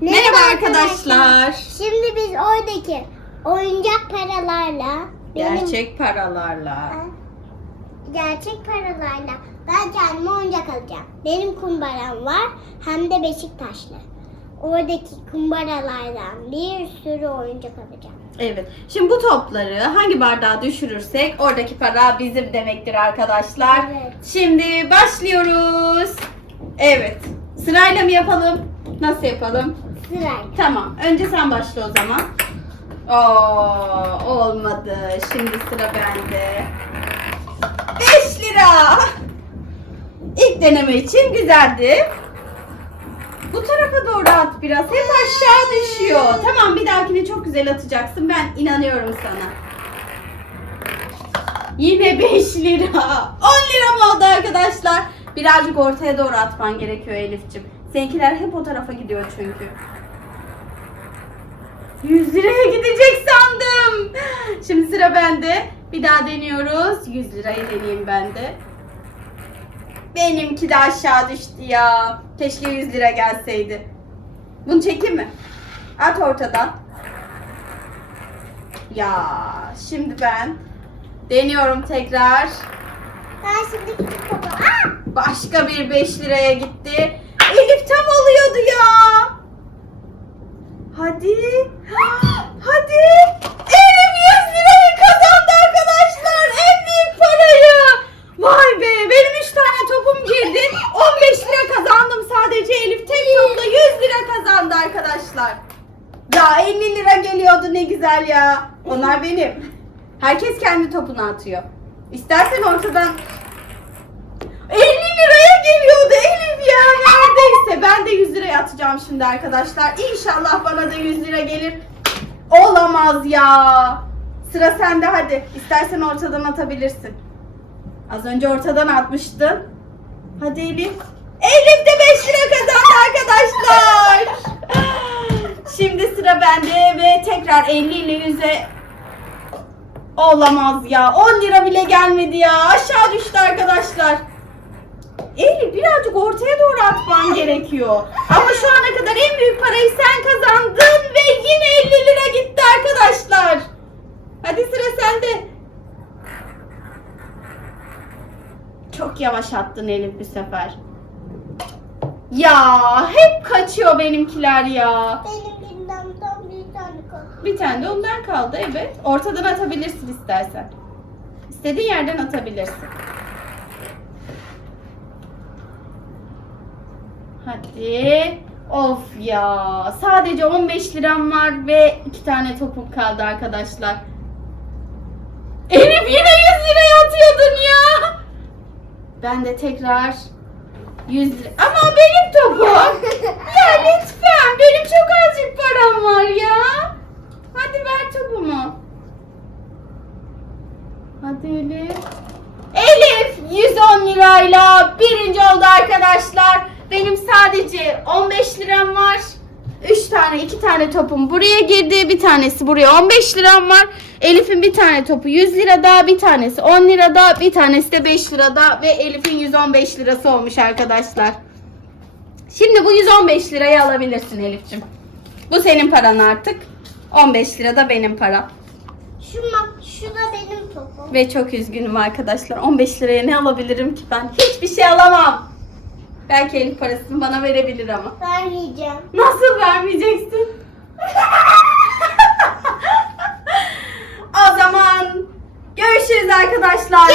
Merhaba arkadaşlar. Şimdi biz oradaki oyuncak paralarla benim- Gerçek paralarla. gerçek paralarla ben kendime oyuncak alacağım. Benim kumbaram var hem de Beşiktaşlı. Oradaki kumbaralardan bir sürü oyuncak alacağım. Evet. Şimdi bu topları hangi bardağa düşürürsek oradaki para bizim demektir arkadaşlar. Evet. Şimdi başlıyoruz. Evet. Sırayla mı yapalım? Nasıl yapalım? Sırayla. Tamam. Önce sen başla o zaman. Oo, olmadı. Şimdi sıra bende. 5 lira. İlk deneme için güzeldi. Bu tarafa doğru at biraz. Hep aşağı düşüyor. Tamam bir dahakine çok güzel atacaksın. Ben inanıyorum sana. Yine 5 lira. 10 lira mı oldu arkadaşlar? Birazcık ortaya doğru atman gerekiyor Elif'ciğim. Seninkiler hep o tarafa gidiyor çünkü. 100 liraya gidecek sandım. Şimdi sıra bende. Bir daha deniyoruz. 100 lirayı deneyeyim ben de. Benimki de aşağı düştü ya. Keşke 100 lira gelseydi. Bunu çekeyim mi? At ortadan. Ya şimdi ben deniyorum tekrar. Ben şimdi! Başka bir 5 liraya gitti. Elif tam oluyordu ya. Hadi. Hadi. Elif 100 lirayı kazandı arkadaşlar. En büyük parayı. Vay be benim 3 tane topum girdi. 15 lira kazandım sadece Elif. Tek topla 100 lira kazandı arkadaşlar. Ya 50 lira geliyordu ne güzel ya. Onlar benim. Herkes kendi topunu atıyor. İstersen ortadan 50 liraya geliyordu Elif ya neredeyse. Ben de 100 liraya atacağım şimdi arkadaşlar. İnşallah bana da 100 lira gelir. Olamaz ya. Sıra sende hadi. İstersen ortadan atabilirsin. Az önce ortadan atmıştın. Hadi Elif. Elif de 5 lira kazandı arkadaşlar. Şimdi sıra bende ve tekrar 50 ile 100'e Olamaz ya. 10 lira bile gelmedi ya. Aşağı düştü arkadaşlar. Elif birazcık ortaya doğru atman gerekiyor. Ama şu ana kadar en büyük parayı sen kazandın ve yine 50 lira gitti arkadaşlar. Hadi sıra sende. Çok yavaş attın Elif bu sefer. Ya hep kaçıyor benimkiler ya. Benimkinden tam bir tane kaldı. Bir tane de ondan kaldı evet. Ortadan atabilirsin istersen. İstediğin yerden atabilirsin. Hadi. Of ya. Sadece 15 liram var ve iki tane topum kaldı arkadaşlar. Elif yine 100 liraya atıyordun ya. Ben de tekrar 100 lira. Ama benim topum. Ya lütfen benim çok azıcık param var ya. Hadi ver topumu. Hadi Elif. Elif 110 lirayla birinci oldu arkadaşlar. Benim sadece 15 liram var. 3 tane 2 tane topum buraya girdi. Bir tanesi buraya 15 liram var. Elif'in bir tane topu 100 lirada, bir tanesi 10 lirada, bir tanesi de 5 lirada ve Elif'in 115 lirası olmuş arkadaşlar. Şimdi bu 115 lirayı alabilirsin Elif'ciğim. Bu senin paran artık. 15 lira da benim param. Şu, şu da benim topum. Ve çok üzgünüm arkadaşlar. 15 liraya ne alabilirim ki ben? Hiçbir şey alamam. Belki Elif parasını bana verebilir ama. Vermeyeceğim. Nasıl vermeyeceksin? o zaman görüşürüz arkadaşlar.